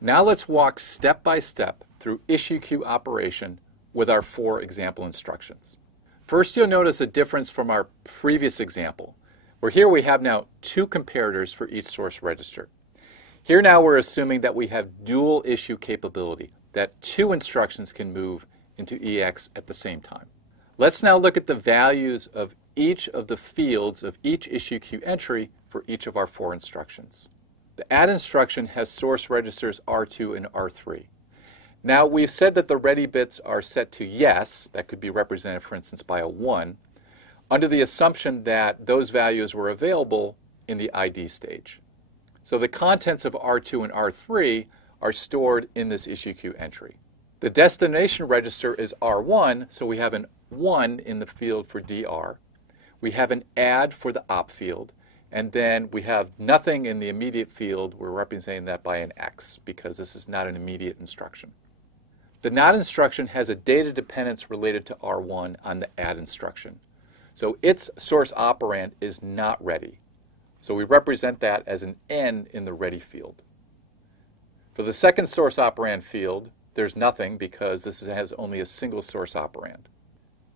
Now let's walk step by step through issue queue operation with our 4 example instructions. First, you'll notice a difference from our previous example, where here we have now 2 comparators for each source register. Here now we're assuming that we have dual issue capability, that 2 instructions can move into EX at the same time. Let's now look at the values of each of the fields of each issue queue entry for each of our 4 instructions. The add instruction has source registers R2 and R3. Now we've said that the ready bits are set to yes, that could be represented for instance by a 1, under the assumption that those values were available in the ID stage. So the contents of R2 and R3 are stored in this issue queue entry. The destination register is R1, so we have an 1 in the field for DR. We have an add for the op field, and then we have nothing in the immediate field. We're representing that by an X because this is not an immediate instruction. The not instruction has a data dependence related to R1 on the add instruction. So its source operand is not ready. So we represent that as an N in the ready field. For the second source operand field, there's nothing because this has only a single source operand.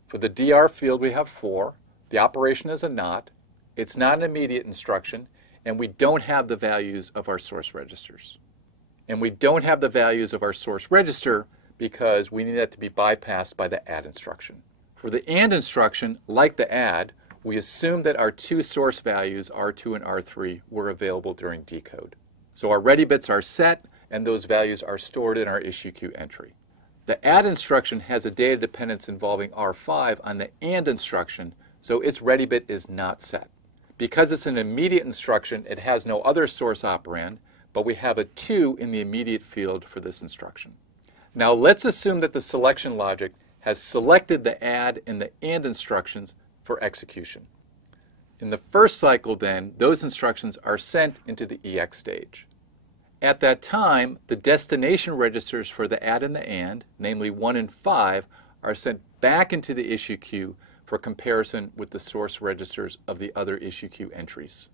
For the DR field, we have 4. The operation is a not. It's not an immediate instruction, and we don't have the values of our source registers. And we don't have the values of our source register because we need that to be bypassed by the add instruction. For the AND instruction, like the add, we assume that our 2 source values, R2 and R3, were available during decode. So our ready bits are set, and those values are stored in our issue queue entry. The add instruction has a data dependence involving R5 on the AND instruction, so its ready bit is not set. Because it's an immediate instruction, it has no other source operand, but we have a 2 in the immediate field for this instruction. Now let's assume that the selection logic has selected the add and the AND instructions for execution. In the first cycle then, those instructions are sent into the EX stage. At that time, the destination registers for the add and the AND, namely 1 and 5, are sent back into the issue queue for comparison with the source registers of the other issue queue entries.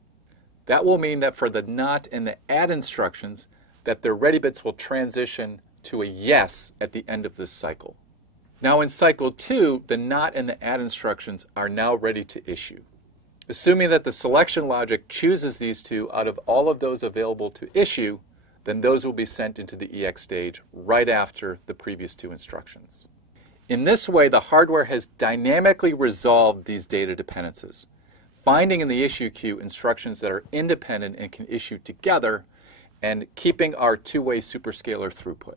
That will mean that for the not and the add instructions, that their ready bits will transition to a yes at the end of this cycle. Now in cycle 2, the not and the add instructions are now ready to issue. Assuming that the selection logic chooses these 2 out of all of those available to issue, then those will be sent into the EX stage right after the previous 2 instructions. In this way, the hardware has dynamically resolved these data dependencies, finding in the issue queue instructions that are independent and can issue together, and keeping our 2-way superscalar throughput.